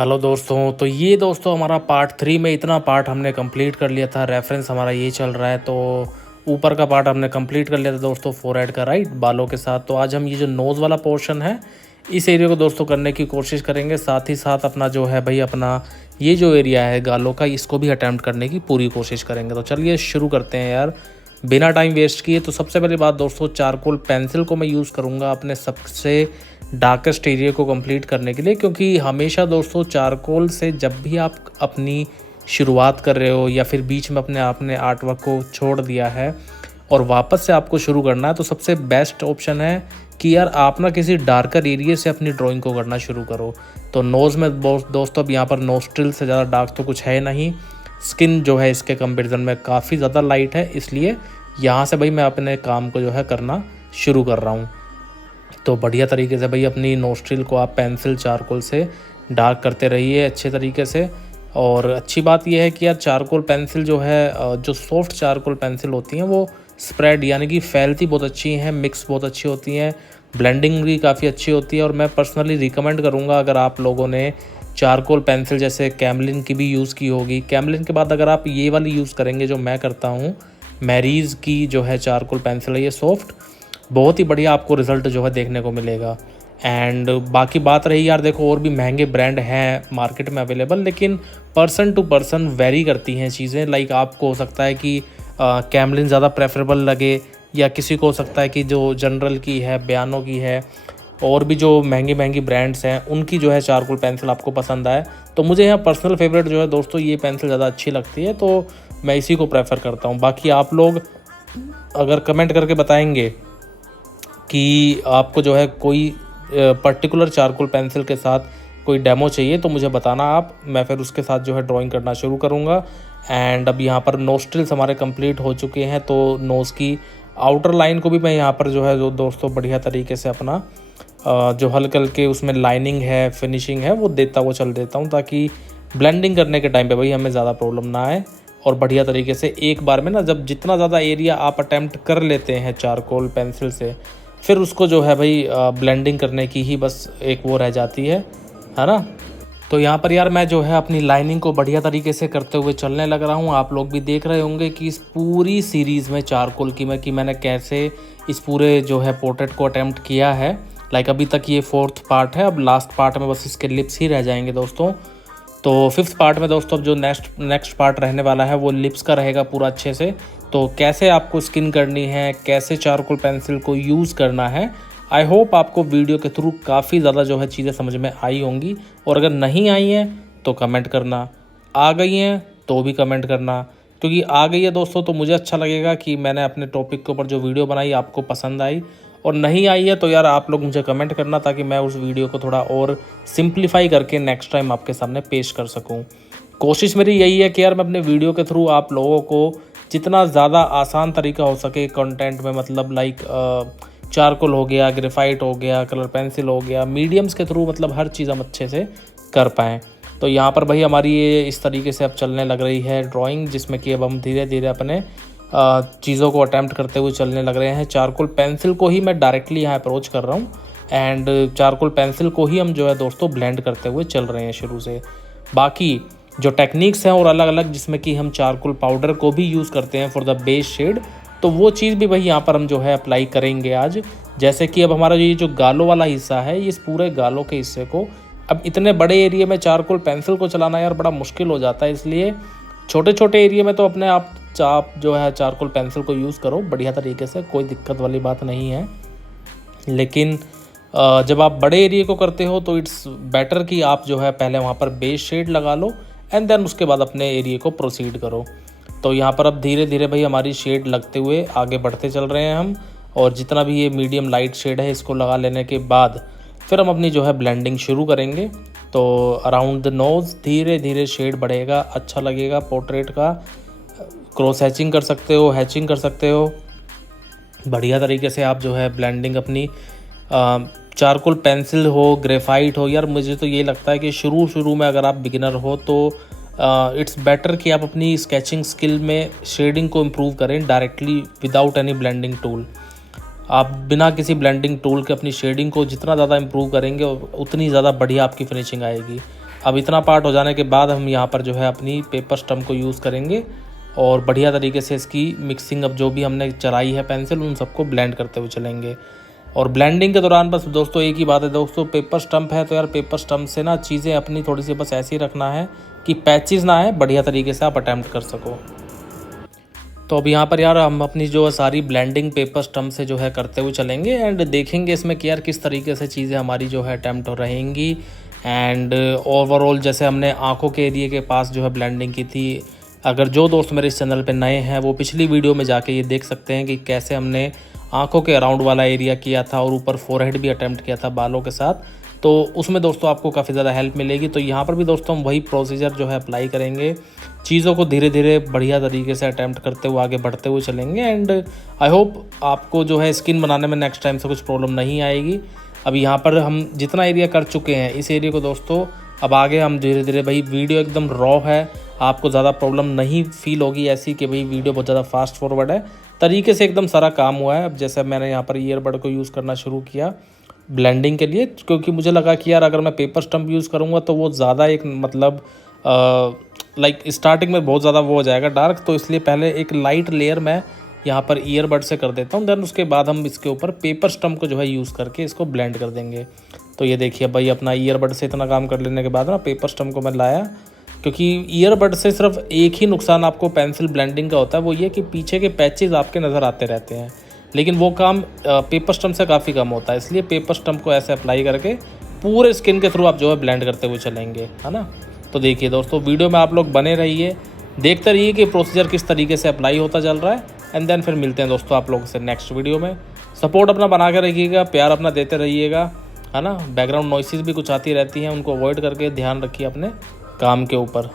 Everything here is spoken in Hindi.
हेलो दोस्तों। तो ये दोस्तों हमारा पार्ट 3 में इतना पार्ट हमने कंप्लीट कर लिया था। रेफरेंस हमारा ये चल रहा है। तो ऊपर का पार्ट हमने कंप्लीट कर लिया था दोस्तों, फोरहेड का, राइट, बालों के साथ। तो आज हम ये जो नोज़ वाला पोर्शन है इस एरिया को दोस्तों करने की कोशिश करेंगे। साथ ही साथ अपना जो है भाई अपना ये जो एरिया है गालों का, इसको भी अटैम्प्ट करने की पूरी कोशिश करेंगे। तो चलिए शुरू करते हैं यार, बिना टाइम वेस्ट किए। तो सबसे पहली बात दोस्तों, चारकोल पेंसिल को मैं यूज़ करूँगा अपने सबसे डार्केस्ट एरिया को कंप्लीट करने के लिए, क्योंकि हमेशा दोस्तों चारकोल से जब भी आप अपनी शुरुआत कर रहे हो या फिर बीच में आपने आर्ट वर्क को छोड़ दिया है और वापस से आपको शुरू करना है, तो सबसे बेस्ट ऑप्शन है कि यार आप ना किसी डार्कर एरिया से अपनी ड्राइंग को करना शुरू करो। तो नोज़ में दोस्तों अब यहाँ पर नोस्ट्रिल से ज़्यादा डार्क तो कुछ है नहीं। स्किन जो है इसके कंपेरिजन में काफ़ी ज़्यादा लाइट है, इसलिए यहाँ से भाई मैं अपने काम को जो है करना शुरू कर रहा हूँ। तो बढ़िया तरीके से भाई अपनी नोस्ट्रिल को आप पेंसिल चारकोल से डार्क करते रहिए अच्छे तरीके से। और अच्छी बात यह है कि यार चारकोल पेंसिल जो है, जो सॉफ्ट चारकोल पेंसिल होती हैं वो स्प्रेड यानी कि फैलती बहुत अच्छी हैं, मिक्स बहुत अच्छी होती हैं, ब्लेंडिंग भी काफ़ी अच्छी होती है। और मैं पर्सनली रिकमेंड करूँगा, अगर आप लोगों ने चारकोल पेंसिल जैसे कैमलिन की भी यूज़ की होगी, कैमलिन के बाद अगर आप ये वाली यूज़ करेंगे जो मैं करता हूँ, मैरीज़ की जो है चारकोल पेंसिल है, ये सॉफ्ट, बहुत ही बढ़िया आपको रिज़ल्ट जो है देखने को मिलेगा। एंड बाकी बात रही यार, देखो और भी महंगे ब्रांड हैं मार्केट में अवेलेबल, लेकिन पर्सन टू पर्सन वेरी करती हैं चीज़ें। लाइक आपको हो सकता है कि कैमलिन ज़्यादा प्रेफरेबल लगे, या किसी को हो सकता है कि जो जनरल की है, बयानो की है, और भी जो महंगी महंगी ब्रांड्स हैं उनकी जो है चारकोल पेंसिल आपको पसंद आए। तो मुझे यहाँ पर्सनल फेवरेट जो है दोस्तों ये पेंसिल ज़्यादा अच्छी लगती है, तो मैं इसी को प्रेफर करता हूँ। बाकी आप लोग अगर कमेंट करके बताएंगे कि आपको जो है कोई पर्टिकुलर चारकोल पेंसिल के साथ कोई डेमो चाहिए तो मुझे बताना आप, मैं फिर उसके साथ जो है ड्राइंग करना शुरू करूँगा। एंड अब यहाँ पर नोस्ट्रिल्स हमारे कंप्लीट हो चुके हैं, तो नोज़ की आउटर लाइन को भी मैं यहाँ पर जो है जो दोस्तों बढ़िया तरीके से अपना जो हल्के हल्के उसमें लाइनिंग है, फिनिशिंग है, वो चल देता हूँ, ताकि ब्लेंडिंग करने के टाइम पे भाई हमें ज़्यादा प्रॉब्लम ना आए। और बढ़िया तरीके से एक बार में ना, जब जितना ज़्यादा एरिया आप अटैम्प्ट कर लेते हैं चारकोल पेंसिल से, फिर उसको जो है भाई ब्लेंडिंग करने की ही बस एक वो रह जाती है ना। तो यहाँ पर यार मैं जो है अपनी लाइनिंग को बढ़िया तरीके से करते हुए चलने लग रहा हूँ। आप लोग भी देख रहे होंगे कि इस पूरी सीरीज़ में चारकोल की मैंने कैसे इस पूरे जो है पोर्ट्रेट को अटैम्प्ट किया है। लाइक अभी तक ये 4th पार्ट है, अब लास्ट पार्ट में बस इसके लिप्स ही रह जाएंगे दोस्तों। तो 5th पार्ट में दोस्तों अब जो नेक्स्ट पार्ट रहने वाला है वो लिप्स का रहेगा पूरा अच्छे से। तो कैसे आपको स्किन करनी है, कैसे चारकोल पेंसिल को यूज़ करना है, आई होप आपको वीडियो के थ्रू काफ़ी ज़्यादा जो है चीज़ें समझ में आई होंगी। और अगर नहीं आई हैं तो कमेंट करना, आ गई हैं तो भी कमेंट करना, क्योंकि आ गई है दोस्तों तो मुझे अच्छा लगेगा कि मैंने अपने टॉपिक के ऊपर जो वीडियो बनाई आपको पसंद आई। और नहीं आई है तो यार आप लोग मुझे कमेंट करना, ताकि मैं उस वीडियो को थोड़ा और सिंप्लीफाई करके नेक्स्ट टाइम आपके सामने पेश कर सकूं। कोशिश मेरी यही है कि यार मैं अपने वीडियो के थ्रू आप लोगों को जितना ज़्यादा आसान तरीका हो सके कंटेंट में, मतलब लाइक चारकोल हो गया, ग्रेफाइट हो गया, कलर पेंसिल हो गया, मीडियम्स के थ्रू मतलब हर चीज़ हम अच्छे से कर पाएँ। तो यहाँ पर भाई हमारी ये इस तरीके से अब चलने लग रही है ड्राइंग, जिसमें कि अब हम धीरे धीरे अपने चीज़ों को अटैम्प्ट करते हुए चलने लग रहे हैं। चारकोल पेंसिल को ही मैं डायरेक्टली यहाँ अप्रोच कर रहा हूँ, एंड चारकोल पेंसिल को ही हम जो है दोस्तों ब्लेंड करते हुए चल रहे हैं शुरू से। बाकी जो टेक्निक्स हैं और अलग अलग, जिसमें कि हम चारकोल पाउडर को भी यूज़ करते हैं फॉर द बेस शेड, तो वो चीज़ भी भाई यहाँ पर हम जो है अप्लाई करेंगे आज। जैसे कि अब हमारा ये जो गालों वाला हिस्सा है, इस पूरे गालों के हिस्से को अब इतने बड़े एरिया में चारकोल पेंसिल को चलाना यार बड़ा मुश्किल हो जाता है, इसलिए छोटे छोटे एरिया में तो अपने आप जो है चारकोल पेंसिल को यूज़ करो बढ़िया तरीके से, कोई दिक्कत वाली बात नहीं है। लेकिन जब आप बड़े एरिया को करते हो तो इट्स बेटर कि आप जो है पहले वहाँ पर बेस शेड लगा लो, एंड देन उसके बाद अपने एरिया को प्रोसीड करो। तो यहाँ पर अब धीरे धीरे भाई हमारी शेड लगते हुए आगे बढ़ते चल रहे हैं हम, और जितना भी ये मीडियम लाइट शेड है इसको लगा लेने के बाद फिर हम अपनी जो है ब्लेंडिंग शुरू करेंगे। तो अराउंड द नोज़ धीरे धीरे शेड बढ़ेगा, अच्छा लगेगा पोर्ट्रेट का। क्रॉस हैचिंग कर सकते हो, हैचिंग कर सकते हो, बढ़िया तरीके से आप जो है ब्लेंडिंग अपनी चारकोल पेंसिल हो, ग्रेफाइट हो, यार मुझे तो ये लगता है कि शुरू में अगर आप बिगिनर हो तो इट्स बेटर कि आप अपनी स्केचिंग स्किल में शेडिंग को इम्प्रूव करें directly without any blending tool. आप बिना किसी ब्लेंडिंग टूल के अपनी शेडिंग को जितना ज़्यादा इम्प्रूव करेंगे उतनी ज़्यादा बढ़िया आपकी फिनिशिंग आएगी। अब इतना पार्ट हो जाने के बाद हम यहाँ पर जो है अपनी पेपर स्टम्प को यूज़ करेंगे और बढ़िया तरीके से इसकी मिक्सिंग, अब जो भी हमने चलाई है पेंसिल, उन सबको ब्लेंड करते हुए चलेंगे। और ब्लेंडिंग के दौरान बस दोस्तों एक ही बात है दोस्तों, पेपर स्टम्प है तो यार पेपर स्टम्प से ना चीज़ें अपनी थोड़ी सी बस ऐसे ही रखना है कि पैचेस ना आए, बढ़िया तरीके से आप अटैम्प्ट कर सको। तो अब यहाँ पर यार हम अपनी जो सारी ब्लेंडिंग पेपर स्टम्प से जो है करते हुए चलेंगे एंड देखेंगे इसमें कि यार किस तरीके से चीज़ें हमारी जो है अटैम्प्ट रहेंगी। एंड ओवरऑल जैसे हमने आँखों के एरिए के पास जो है ब्लेंडिंग की थी, अगर जो दोस्त मेरे इस चैनल पे नए हैं वो पिछली वीडियो में जाके ये देख सकते हैं कि कैसे हमने आँखों के अराउंड वाला एरिया किया था और ऊपर फोरहेड भी अटैम्प्ट किया था बालों के साथ, तो उसमें दोस्तों आपको काफ़ी ज़्यादा हेल्प मिलेगी। तो यहाँ पर भी दोस्तों हम वही प्रोसीजर जो है अप्लाई करेंगे, चीज़ों को धीरे धीरे बढ़िया तरीके से अटैम्प्ट करते हुए आगे बढ़ते हुए चलेंगे। एंड आई होप आपको जो है स्किन बनाने में नेक्स्ट टाइम से कुछ प्रॉब्लम नहीं आएगी। अब यहाँ पर हम जितना एरिया कर चुके हैं इस एरिया को दोस्तों अब आगे हम धीरे धीरे, भाई वीडियो एकदम रॉ है, आपको ज़्यादा प्रॉब्लम नहीं फील होगी ऐसी कि भाई वीडियो बहुत ज़्यादा फास्ट फॉरवर्ड है, तरीके से एकदम सारा काम हुआ है। अब जैसे मैंने यहाँ पर ईयरबड को यूज़ करना शुरू किया ब्लेंडिंग के लिए, क्योंकि मुझे लगा कि यार अगर मैं पेपर स्टम्प यूज़ करूँगा तो वो ज़्यादा एक मतलब लाइक स्टार्टिंग में बहुत ज़्यादा वो हो जाएगा डार्क, तो इसलिए पहले एक लाइट लेयर मैं यहाँ पर ईयरबड से कर देता हूँ, देन उसके बाद हम इसके ऊपर पेपर स्टम्प को जो है यूज़ करके इसको ब्लेंड कर देंगे। तो ये देखिए भाई अपना ईयरबड से इतना काम कर लेने के बाद ना पेपर स्टम्प को मैं लाया, क्योंकि ईयरबड से सिर्फ एक ही नुकसान आपको पेंसिल ब्लेंडिंग का होता है, वो ये कि पीछे के पैचेस आपके नज़र आते रहते हैं, लेकिन वो काम पेपर स्टम्प से काफ़ी कम होता है। इसलिए पेपर स्टम्प को ऐसे अप्लाई करके पूरे स्किन के थ्रू आप जो है ब्लेंड करते हुए चलेंगे, है ना। तो देखिए दोस्तों वीडियो में आप लोग बने रहिए, देखते रहिए कि प्रोसीजर किस तरीके से अप्लाई होता चल रहा है। एंड देन फिर मिलते हैं दोस्तों आप लोगों से नेक्स्ट वीडियो में। सपोर्ट अपना बना के रखिएगा, प्यार अपना देते रहिएगा, है ना। बैकग्राउंड नॉइसेस भी कुछ आती रहती हैं, उनको अवॉइड करके ध्यान रखिए अपने काम के ऊपर।